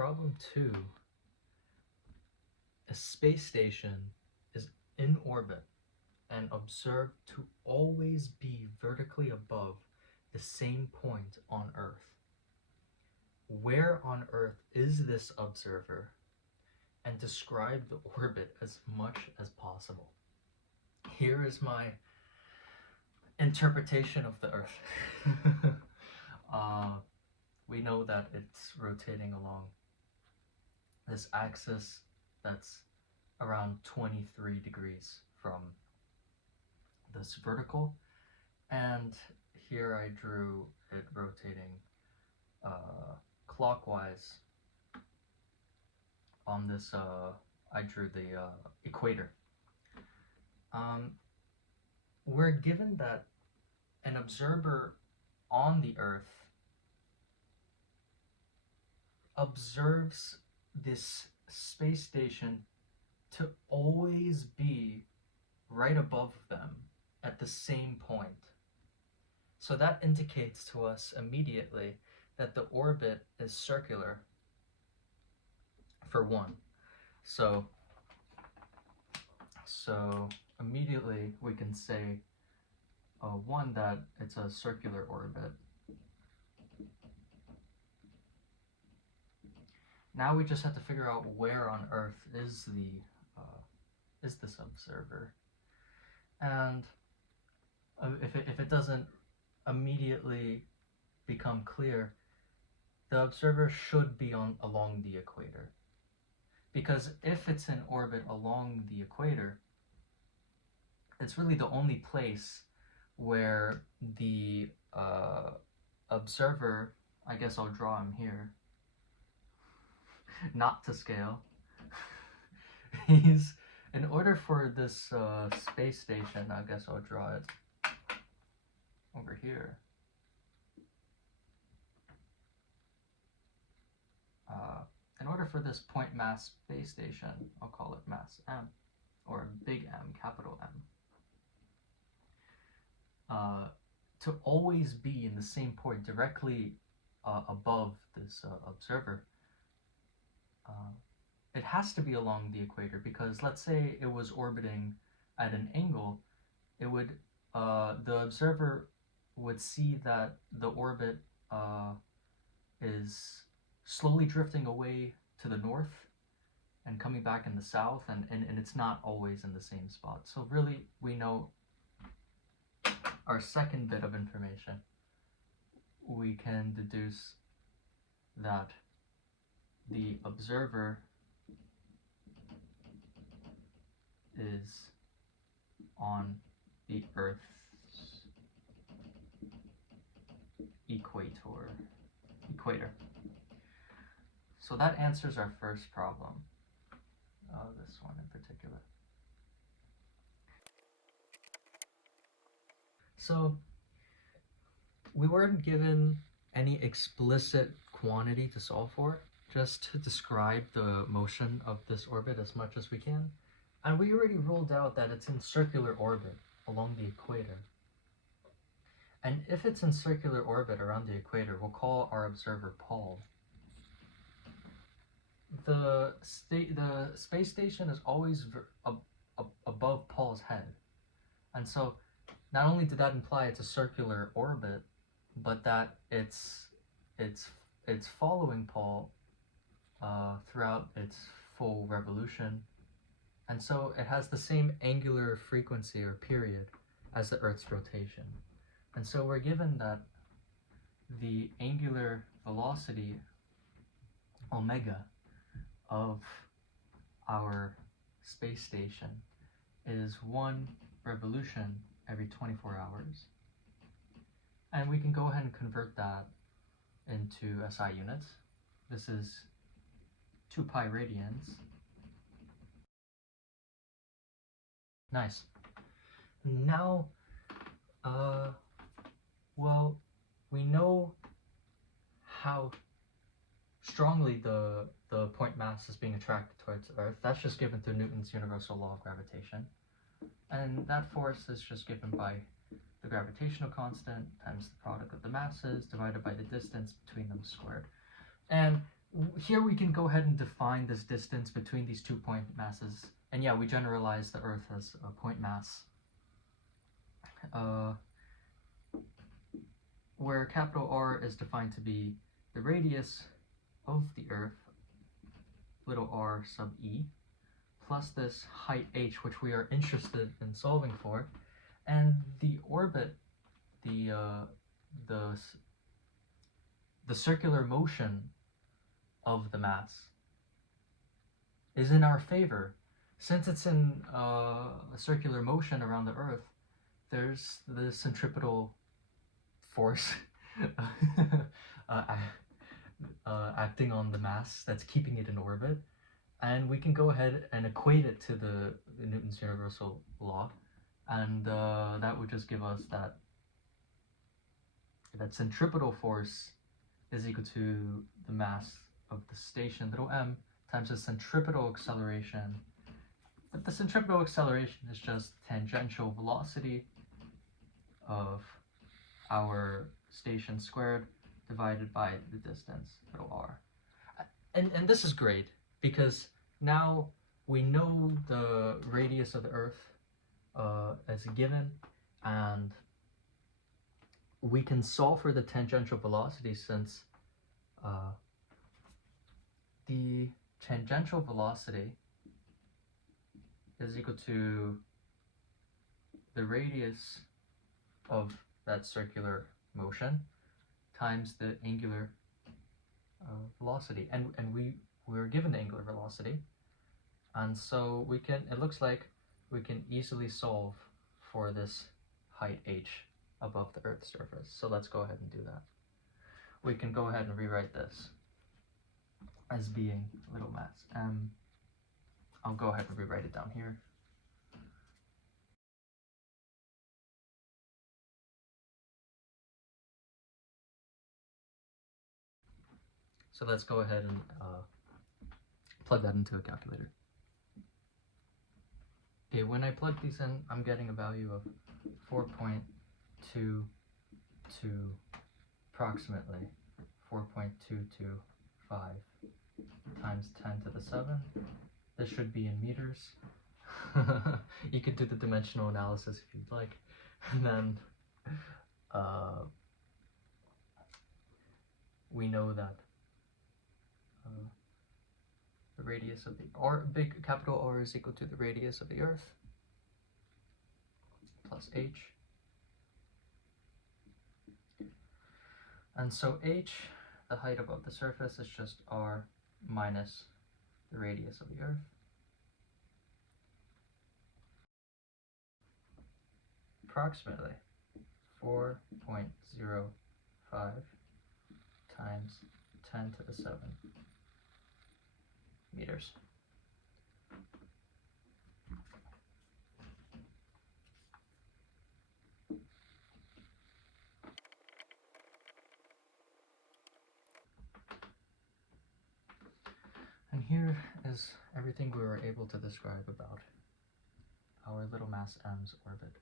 problem 2. A space station is in orbit and observed to always be vertically above the same point on Earth. Where on Earth is this observer? And describe the orbit as much as possible. Here is my interpretation of the Earth. We know that it's rotating along this axis that's around 23 degrees from this vertical, and here I drew it rotating clockwise on this, I drew the equator. We're given that an observer on the Earth observes this space station to always be right above them at the same point. So that indicates to us immediately that the orbit is circular, for one. So immediately we can say, one, that it's a circular orbit. Now we just have to figure out where on Earth is this observer, and if it doesn't immediately become clear, the observer should be along the equator, because if it's in orbit along the equator, it's really the only place where the observer, I guess I'll draw him here, not to scale. He's, in order for this space station, I guess I'll draw it over here. In order for this point mass space station, I'll call it mass M, or big M, capital M, to always be in the same point directly above this observer, it has to be along the equator, because let's say it was orbiting at an angle, it would the observer would see that the orbit is slowly drifting away to the north and coming back in the south, and it's not always in the same spot. So really, we know our second bit of information. We can deduce that the observer is on the Earth's equator. So that answers our first problem, this one in particular. So we weren't given any explicit quantity to solve for, just to describe the motion of this orbit as much as we can. And we already ruled out that it's in circular orbit along the equator. And if it's in circular orbit around the equator, we'll call our observer Paul. The space station is always above Paul's head. And so not only did that imply it's a circular orbit, but that it's following Paul throughout its full revolution. And so it has the same angular frequency or period as the Earth's rotation. And so we're given that the angular velocity, omega, of our space station is 1 revolution every 24 hours. And we can go ahead and convert that into SI units. This is 2 pi radians. Nice. Now, well, we know how strongly the point mass is being attracted towards Earth. That's just given through Newton's universal law of gravitation. And that force is just given by the gravitational constant times the product of the masses divided by the distance between them squared. And here we can go ahead and define this distance between these 2 point masses. And yeah, we generalize the Earth as a point mass. Where capital R is defined to be the radius of the Earth, little r sub e, plus this height h, which we are interested in solving for, and the orbit, the circular motion of the mass is in our favor. Since it's in a circular motion around the Earth, there's the centripetal force acting on the mass that's keeping it in orbit, and we can go ahead and equate it to the Newton's universal law, and that would just give us that centripetal force is equal to the mass of the station, little m, times the centripetal acceleration. But the centripetal acceleration is just tangential velocity of our station squared divided by the distance, little r. And this is great, because now we know the radius of the Earth as a given, and we can solve for the tangential velocity, since the tangential velocity is equal to the radius of that circular motion times the angular velocity, and we were given the angular velocity, and so we can, it looks like we can easily solve for this height h above the Earth's surface. So let's go ahead and do that. We can go ahead and rewrite this as being little mass m. I'll go ahead and rewrite it down here. So let's go ahead and plug that into a calculator. Okay, when I plug these in, I'm getting a value of 4.222, approximately 4.225 times 10 to the 7. This should be in meters. You could do the dimensional analysis if you'd like. And then we know that the radius of the big capital R is equal to the radius of the Earth plus h. And so h, the height above the surface, is just r minus the radius of the Earth. Approximately 4.05 times 10 to the 7 meters. And here is everything we were able to describe about our little mass m's orbit.